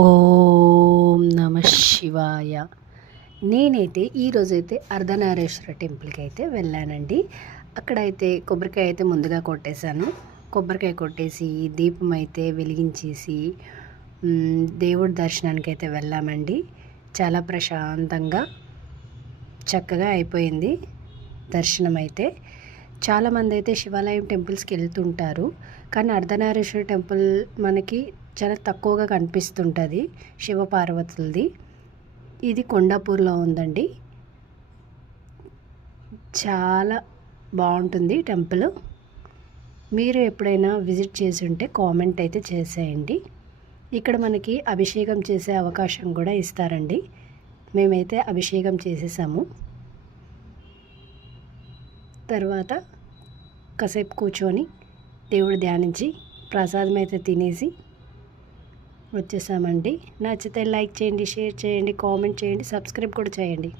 ఓం నమ శివాయ. నేనైతే ఈరోజైతే అర్ధనారీశ్వర టెంపుల్కి అయితే వెళ్ళానండి. అక్కడైతే కొబ్బరికాయ అయితే ముందుగా కొట్టేశాను. కొబ్బరికాయ కొట్టేసి దీపం అయితే వెలిగించేసి దేవుడి దర్శనానికి అయితే వెళ్ళామండి. చాలా ప్రశాంతంగా చక్కగా అయిపోయింది దర్శనం అయితే. చాలామంది అయితే శివాలయం టెంపుల్స్కి వెళ్తుంటారు, కానీ అర్ధనారీశ్వర టెంపుల్ మనకి చాలా తక్కువగా కనిపిస్తుంటుంది. శివపార్వతులది ఇది కొండాపూర్లో ఉందండి. చాలా బాగుంటుంది టెంపుల్. మీరు ఎప్పుడైనా విజిట్ చేసి ఉంటే కామెంట్ అయితే చేసేయండి. ఇక్కడ మనకి అభిషేకం చేసే అవకాశం కూడా ఇస్తారండి. మేమైతే అభిషేకం చేసేసాము. తర్వాత కాసేపు కూర్చొని దేవుడు ధ్యానించి ప్రసాదం అయితే తినేసి వచ్చేసామండి. నచ్చితే లైక్ చేయండి, షేర్ చేయండి, కామెంట్ చేయండి, సబ్స్క్రైబ్ కూడా చేయండి.